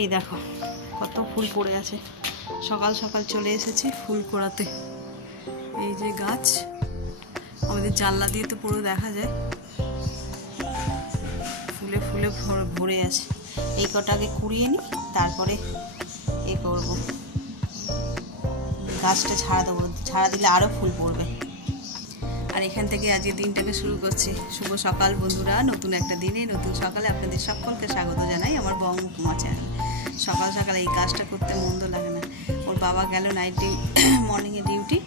এই দেখো কত ফুল পড়ে আছে। সকাল সকাল চলে এসেছি ফুল কুড়াতে। এই যে গাছ, আমাদের জানলা দিয়ে তো পুরো দেখা যায়, ফুলে ফুলে ভরে আছে। এই কটাকে কুড়িয়ে নিই, তারপরে এ করবো, গাছটা ছাড়া দেবো। ছাড়া দিলে আরও ফুল পড়বে। আর এখান থেকে আজকে দিনটাকে শুরু করছি। শুভ সকাল বন্ধুরা, নতুন একটা দিনে নতুন সকালে আপনাদের সকলকে স্বাগত জানাই আমার বঙ্গকুমা চ্যানেল। সকাল সকাল এই কাজটা করতে মন্দ লাগে না। ওর বাবা গেল নাইট মর্নিংয়ে ডিউটি,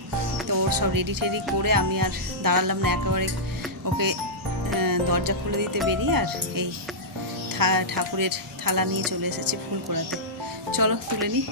তো ওর সব রেডি টেডি করে আমি আর দাঁড়ালাম না, একেবারে ওকে দরজা খুলে দিতে বেরিয়ে আর এই ঠাকুরের থালা নিয়ে চলে এসেছি ফুল কুড়াতে। চলো তুলে নিই।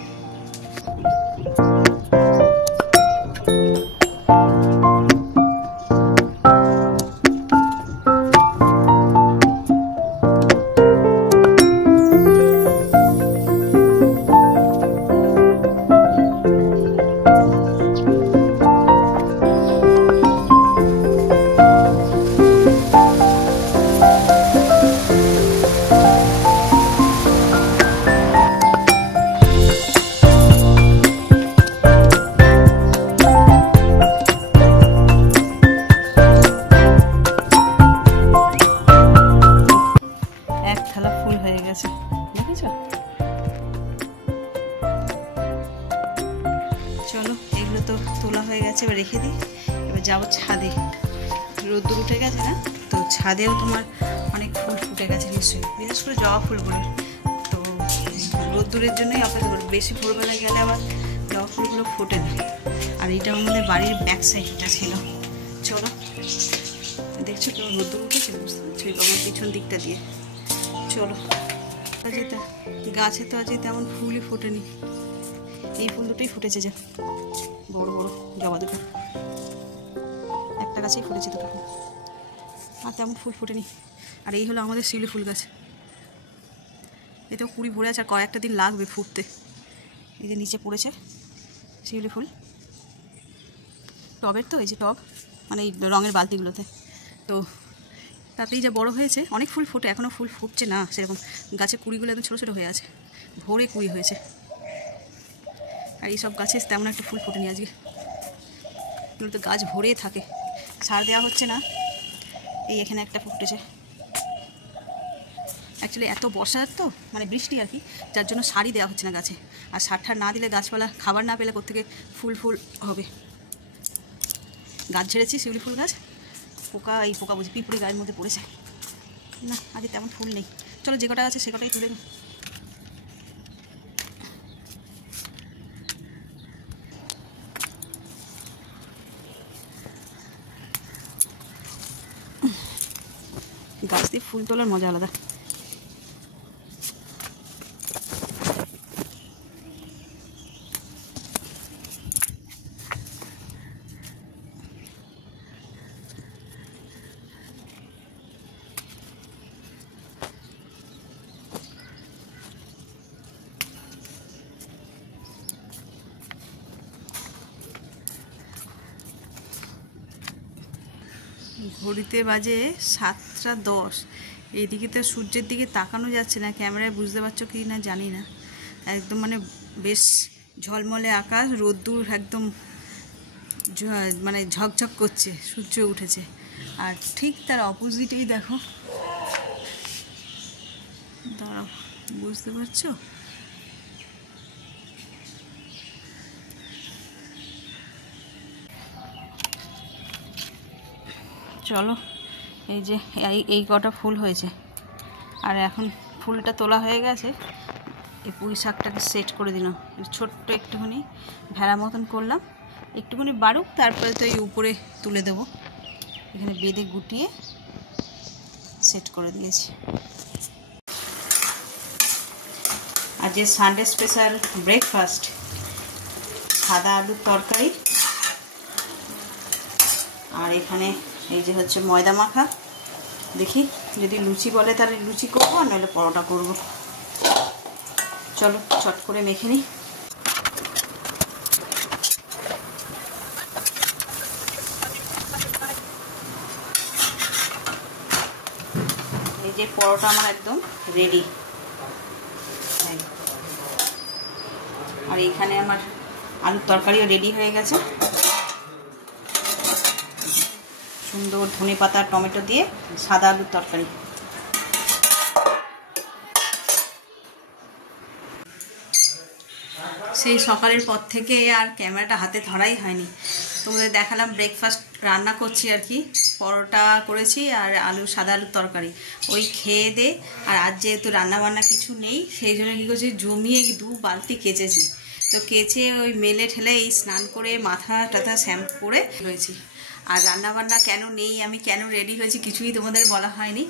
চলো এগুলো তো তোলা হয়ে গেছে, এবার রেখে দিই। এবার যাবো ছাদে, রোদ্দুর উঠে গেছে না, তো ছাদেও তোমার অনেক ফুল ফুটে গেছে নিশ্চয়ই, বিশেষ করে জবা ফুলগুলো। তো রোদ্দুরের জন্যই অপেক্ষা করি, বেশি ভোরবেলায় গেলে আবার জবা ফুলগুলো ফোটে না। আর এটা আমাদের বাড়ির ব্যাক সাইডটা ছিল। চলো, দেখছো কেউ রোদ্দুর উঠেছে, বুঝতে পারছো, আমার পিছন দিকটা দিয়ে। চলো, গাছে তো আজকে তেমন ফুলই ফোটেনি, এই ফুল দুটোই ফুটেছে, যে বড় বড় জবা দুটো, একটা গাছেই ফুটেছে দুটো ফুল, আর তেমন ফুল ফোটেনি। আর এই হলো আমাদের শিউলি ফুল গাছ, এতেও কুড়ি ভরে আছে, আর কয়েকটা দিন লাগবে ফুটতে। এই যে নিচে পড়েছে শিউলি ফুল, টবের তো, এই যে টব মানে এই রঙের বালতিগুলোতে, তো তাতেই যা বড় হয়েছে। অনেক ফুল ফোটে, এখনও ফুল ফুটছে না সেরকম, গাছে কুড়িগুলো একদম ছোটো ছোটো হয়ে আছে, ভোরে কুড়ি হয়েছে। আর এইসব গাছে তেমন একটা ফুল ফোটেনি আজকে, এগুলো তো গাছ ভরেই থাকে, সার দেওয়া হচ্ছে না। এই এখানে একটা ফুটেছে, অ্যাকচুয়ালি এত বর্ষার তো মানে বৃষ্টি আর কি, যার জন্য সারই দেওয়া হচ্ছে না গাছে। আর সার ঠার না দিলে গাছপালা খাবার না পেলে কোত্থেকে ফুল ফুল হবে। গাছ ঝেড়েছি শিউলি ফুল গাছ, এই পোকা বুঝি পিঁপড়ে গায়ের মধ্যে পড়েছে না, আজকে তেমন ফুল নেই। চলো যে কটা আছে সে কটাই তুলে নিই। গাছ দিয়ে ফুল তোলার মজা আলাদা। ঘড়িতে বাজে 7:10। এইদিকে তো সূর্যের দিকে তাকানো যাচ্ছে না, ক্যামেরায় বুঝতে পারছো কি না জানি না। একদম মানে বেশ ঝলমলে আকাশ, রোদ্দুর একদম মানে ঝকঝক করছে, সূর্য উঠেছে। আর ঠিক তার অপোজিটেই দেখো, দাঁড়াও বুঝতে পারছো, চলো এই যে এই কটা ফুল হয়েছে। আর এখন ফুলটা তোলা হয়ে গেছে, এই পুঁই শাকটাকে সেট করে দিলাম, ছোট্ট একটুখানি ভেড়া মতন করলাম, একটুখানি বাড়ুক, তারপরে তো এই উপরে তুলে দেবো। এখানে বেঁধে গুটিয়ে সেট করে দিয়েছি। আর যে সানডে স্পেশাল ব্রেকফাস্ট, সাদা আলুর তরকারি, আর এখানে এই যে হচ্ছে ময়দা মাখা। দেখি যদি লুচি বলে তাহলে লুচি করবো, আর নাহলে পরোটা করবো। চলো চট করে মেখে নিই। এই যে পরোটা আমার একদম রেডি। আর এখানে আমার আলুর তরকারিও রেডি হয়ে গেছে। সুন্দর ধনেপাতা টমেটো দিয়ে সাদা আলুর তরকারি। সেই সকালের পর থেকে আর ক্যামেরাটা হাতে ধরাই হয়নি। তোমাদের দেখালাম ব্রেকফাস্ট রান্না করছি আর কি, পরোটা করেছি আর সাদা আলুর তরকারি। ওই খেয়ে দে, আর আজ যেহেতু রান্নাবান্না কিছু নেই সেই জন্য কী করছি, জমিয়ে 2 বালতি কেচেছি। তো কেচে ওই মেলে ঠেলে এই স্নান করে মাথা টাথা শ্যাম্পু করে রয়েছি। আর রান্নাবান্না কেন নেই, আমি কেন রেডি হয়েছি কিছুই তোমাদের বলা হয়নি।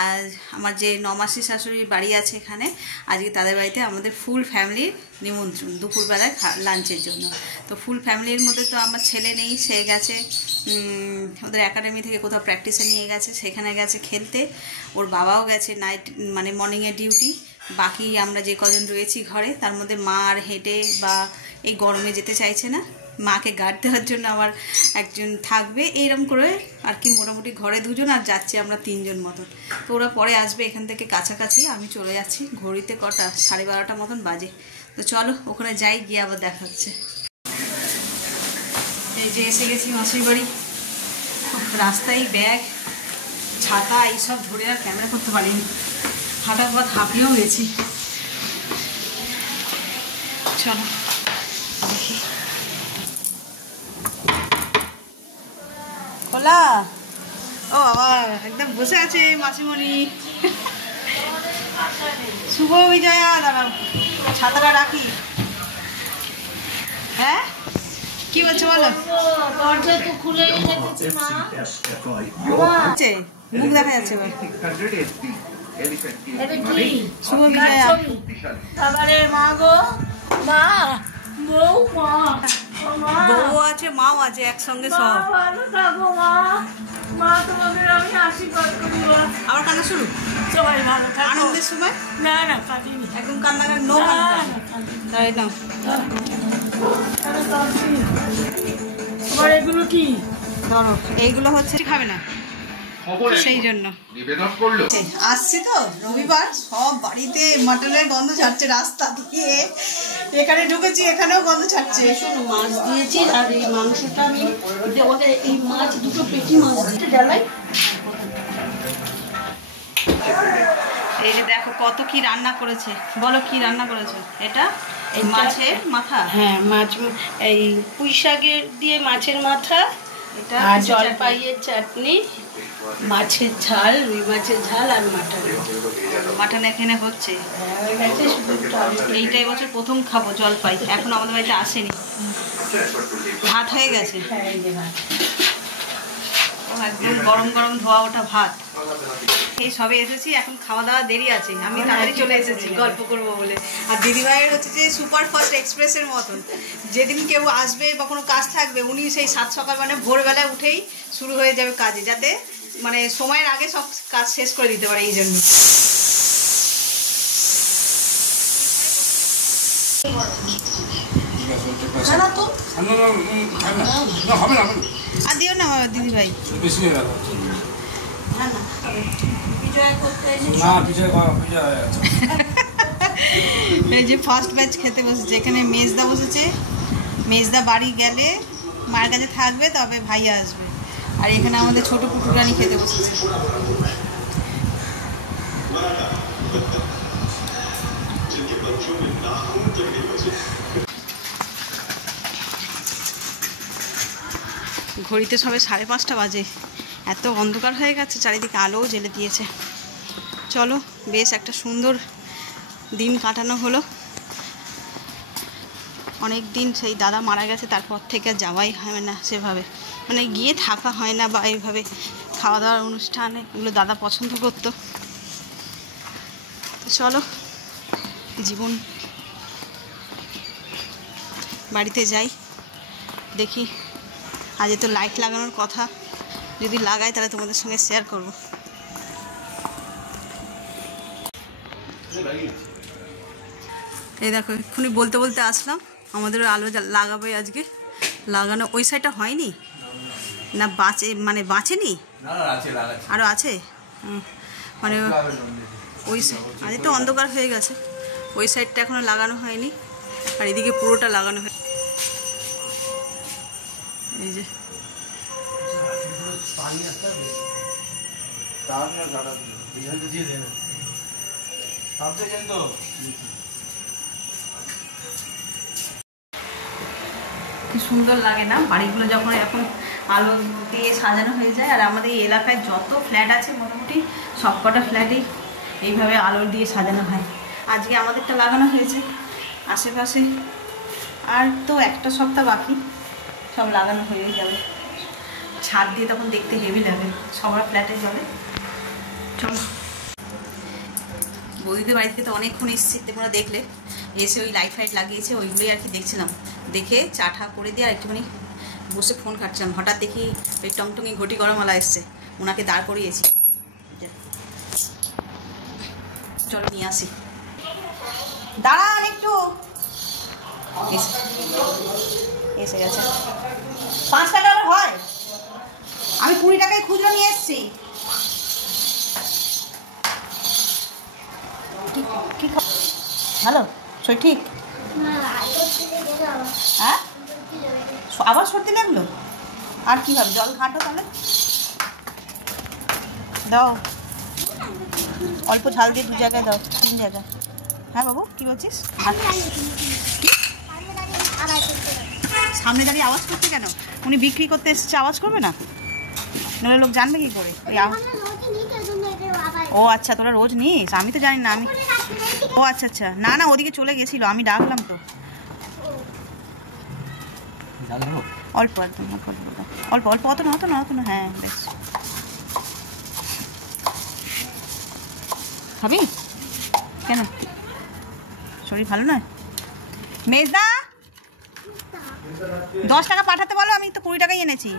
আর আমার যে নমাসি শাশুড়ির বাড়ি আছে এখানে, আজকে তাদের বাড়িতে আমাদের ফুল ফ্যামিলির নিমন্ত্রণ দুপুরবেলায় লাঞ্চের জন্য। তো ফুল ফ্যামিলির মধ্যে তো আমার ছেলে নেই, সে গেছে ওদের একাডেমি থেকে কোথাও প্র্যাকটিসে নিয়ে গেছে, সেখানে গেছে খেলতে। ওর বাবাও গেছে নাইট মানে মর্নিংয়ের ডিউটি। বাকি আমরা যে কজন রয়েছি ঘরে, তার মধ্যে মা আর হেঁটে বা এই গরমে যেতে চাইছে না, মাকে গার্ড দেওয়ার জন্য আমার একজন থাকবে, এইরকম করে আর কি। মোটামুটি ঘরে 2 জন আর যাচ্ছি আমরা 3 জন মতন। তো ওরা পরে আসবে এখান থেকে কাছাকাছি, আমি চলে যাচ্ছি। ঘড়িতে কটা 12:30 মতন বাজে। তো চলো ওখানে যাই, গিয়ে আবার দেখা হচ্ছে। এই যে এসে গেছি মাসির বাড়ি। রাস্তায় ব্যাগ ছাতা এইসব ধরে আর ক্যামেরা করতে পারিনি, হঠাৎ হাঁপিয়েও গেছি। চলো দেখি। খোলা? ও বাবা, একদম বসে আছে মাসিমণি। শুভ বিজয়া। দাঁড়াও, ছাতাটা রাখি। হ্যাঁ কি বলছো বলো? মুখ দেখা যাচ্ছে। শুভ বিজয়া। বউ আছে, মাও আছে, একসঙ্গে সব। আবার কান্না শুরু? আনন্দের সময় একদম কান্না, নো তাই না? এগুলো কি ধরো, এইগুলো হচ্ছে খাবে না, সেই জন্য আসছে। তো রবিবার, সব বাড়িতে মাটনের গন্ধ ছাড়ছে রাস্তা দিয়ে। এখানে ঢুকেছি, এখানেও গন্ধ ছাড়ছে। মাছ দিয়েছি আর এই মাংসটা আমি এই মাছ 2টো পেটি মাছ দিতে জ্বালাই। এই যে দেখো কত কি রান্না করেছে, বলো কি রান্না করেছে? এটা এই মাছের মাথা। হ্যাঁ, মাছ, এই পুঁই শাকের দিয়ে মাছের মাথা, এটা আর জলপাইয়ের চাটনি, মাছের ঝাল, রুই মাছের ঝাল আর মাটন। মাটন এখানে হচ্ছে, এইটাই বছর প্রথম খাবো জলপাই, এখন আমাদের বাড়িতে আসেনি। ভাত হয়ে গেছে, একদম গরম গরম ধোয়া ওঠা ভাত। এই সবে এসেছি, এখন খাওয়া দাওয়া দেরি আছে। আমি তাড়াতাড়ি চলে এসেছি গল্প করবো বলে। আর দিদিভাইয়ের হচ্ছে যে সুপারফাস্ট এক্সপ্রেসের মতন, যেদিন কেউ আসবে বা কোনো কাজ থাকবে, উনি সেই 7 সকাল মানে ভোরবেলায় উঠেই শুরু হয়ে যাবে কাজে, যাতে মানে সময়ের আগে সব কাজ শেষ করে দিতে পারে, এই জন্য। আর দিও না দিদিভাই, এই যে ফার্স্ট ব্যাচ খেতে বসেছে। এখানে মেজদা বসেছে, মেজদা বাড়ি গেলে মায়ের কাছে থাকবে, তবে ভাই আসবে। আর এখানে আমাদের ছোট পুটুরানি খেতে বসেছে। ঘড়িতে সবে 5:30 বাজে, এত অন্ধকার হয়ে গেছে, চারিদিকে আলোও জ্বেলে দিয়েছে। চলো, বেশ একটা সুন্দর দিন কাটানো হলো। অনেক দিন সেই দাদা মারা গেছে, তারপর থেকে যাওয়াই হয় না সেভাবে, মানে গিয়ে থাকা হয় না, বা এইভাবে খাওয়া দাওয়ার অনুষ্ঠানে এগুলো দাদা পছন্দ করতো। তো চলো, জীবন বাড়িতে যাই, দেখি। আজ তো লাইট লাগানোর কথা, যদি লাগাই তাহলে তোমাদের সঙ্গে শেয়ার করব। এই দেখো, এক্ষুনি বলতে বলতে আসলাম, আমাদের আলো লাগাবে আজকে। লাগানো ওই সাইডটা হয়নি না, বাঁচেনি, আরও আছে। মানে ওই আজ তো অন্ধকার হয়ে গেছে, ওই সাইডটা এখনও লাগানো হয়নি। আর এদিকে পুরোটা লাগানো হয়। এই যে কি সুন্দর লাগে না বাড়িগুলো যখন এখন আলো দিয়ে সাজানো হয়ে যায়। আর আমাদের এই এলাকায় যত ফ্ল্যাট আছে মোটামুটি সবকটা ফ্ল্যাটেই এইভাবে আলো দিয়ে সাজানো হয়। আজকে আমাদেরটা লাগানো হয়েছে, আশেপাশে আর তো একটা সপ্তাহ বাকি, সব লাগানো হয়ে যাবে। ছাদ দিয়ে তখন দেখতে হেভি লাগে, সবার ফ্ল্যাটে যাবে। চলো, বৌদিদের বাড়ি থেকে তো অনেকক্ষণ এসেছি, তোমরা দেখলে এসে ওই লাইট ফাইট লাগিয়েছে, ওইগুলোই আর কি দেখছিলাম। দেখে চা ঠা করে দিয়ে আর একটুখানি বসে ফোন কাটছিলাম। হঠাৎ দেখি ওই টংটংয়ে ঘটি গরমওয়ালা এসছে, ওনাকে দাঁড় করিয়েছি। চলো নিয়ে আসি, দাঁড়ান একটু। এসে গেছে। 5 টাকা হয়, আমি 20 টাকায় খুচরো নিয়ে এসছি। হ্যালো, সই ঠিক? হ্যাঁ, আবার সর্দি লাগলো? আর কি হবে, জল ঘাঁটো তাহলে দাও, অল্প ঝাল দিয়ে 2 জায়গায় দাও, 3 জায়গায়। হ্যাঁ বাবু, কি বলছিস? সামনে দাঁড়িয়ে আওয়াজ করছে কেন? উনি বিক্রি করতে এসেছে, আওয়াজ করবে না? নাহলে লোক জানবে কি করে? ও আচ্ছা, তোরা রোজ নিস? আমি তো জানি না। আমি ও আচ্ছা আচ্ছা, না না ওদিকে চলে গেছিল, আমি ডাকলাম তো। অল্প একদম অল্প অল্প, অত না অত না অত না। হ্যাঁ বেশ, খাবি কেন? শরীর ভালো নয়? মেজদা 10 টাকা পাঠাতে বলো, আমি তো 20 টাকাই এনেছি।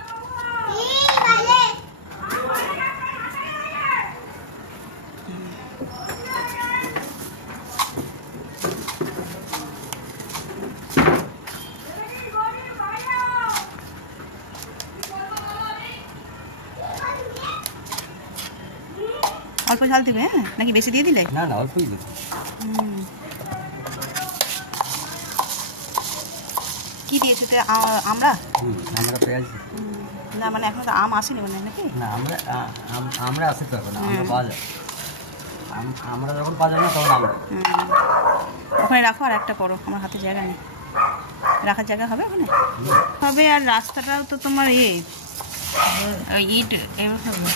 অল্প ঝাল দিবে? হ্যাঁ, নাকি বেশি দিয়ে দিলে? না না, অল্পই দেবো। কি দিয়েছো তো? আমরা পেঁয়াজ না, মানে এখন তো আম আসেনি মানে নাকি? না, আমরা আসি তো এখন, আমরা পাওয়া যায়। আমরা যখন পাওয়া যায় না তখন আমরা ওখানে রাখো, আর একটা করো, আমার হাতে জায়গা নেই। রাখার জায়গা হবে ওখানে? হবে। আর রাস্তাটাও তো তোমার ইট এভাবে।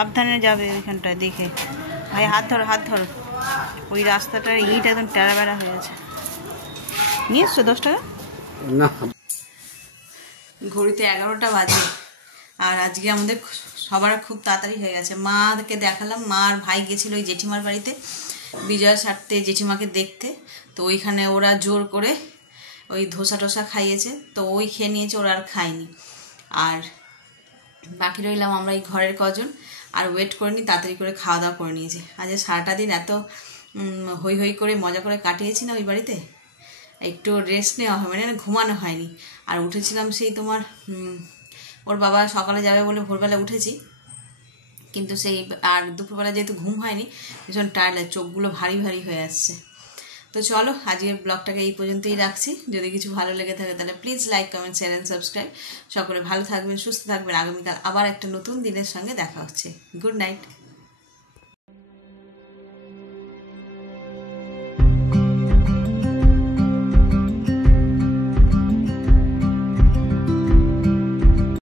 সাবধানে যাবে ওইখানটায় দেখে। ভাই হাত ধরো, হাত ধরো। ওই রাস্তাটার ইট একদম টেরা বেড়া হয়ে গেছে। নিয়ে এসছো 10 টাকা? না, ঘড়িতে 11টা বাজে। আর আজকে আমাদের সবার খুব তাড়াতাড়ি হয়ে গেছে। মাকে দেখালাম, মা আর ভাই গেছিলো ওই জেঠিমার বাড়িতে বিজয় সারতে, জেঠিমাকে দেখতে। তো ওইখানে ওরা জোর করে ওই ধোসা টোসা খাইয়েছে, তো ওই খেয়ে নিয়েছে, ওরা আর খায়নি। আর বাকি রইলাম আমরা এই ঘরের কজন। আর ওয়েট করিনি, তাড়াতাড়ি করে খাওয়া দাওয়া করে নিয়েছি। আজ সারাটা দিন এত হই হই করে মজা করে কাটিয়েছি না ওই বাড়িতে, একটু রেস্ট নেওয়া হয়, মানে ঘুমানো হয়নি। আর উঠেছিলাম সেই তোমার ওর বাবা সকালে যাবে বলে ভোরবেলা উঠেছি, কিন্তু সেই আর দুপুরবেলা যেহেতু ঘুম হয়নি, ভীষণ টায়ার্ড লাগে, চোখগুলো ভারী ভারী হয়ে আসছে। তো চলো আজকের ব্লগটাকে এই পর্যন্তই রাখছি। যদি কিছু ভালো লেগে থাকে তাহলে please like, comment, share and subscribe. সকলে ভালো থাকবেন, সুস্থ থাকবেন। আগামীকাল আবার একটা নতুন দিনের সঙ্গে দেখা হচ্ছে। Good night.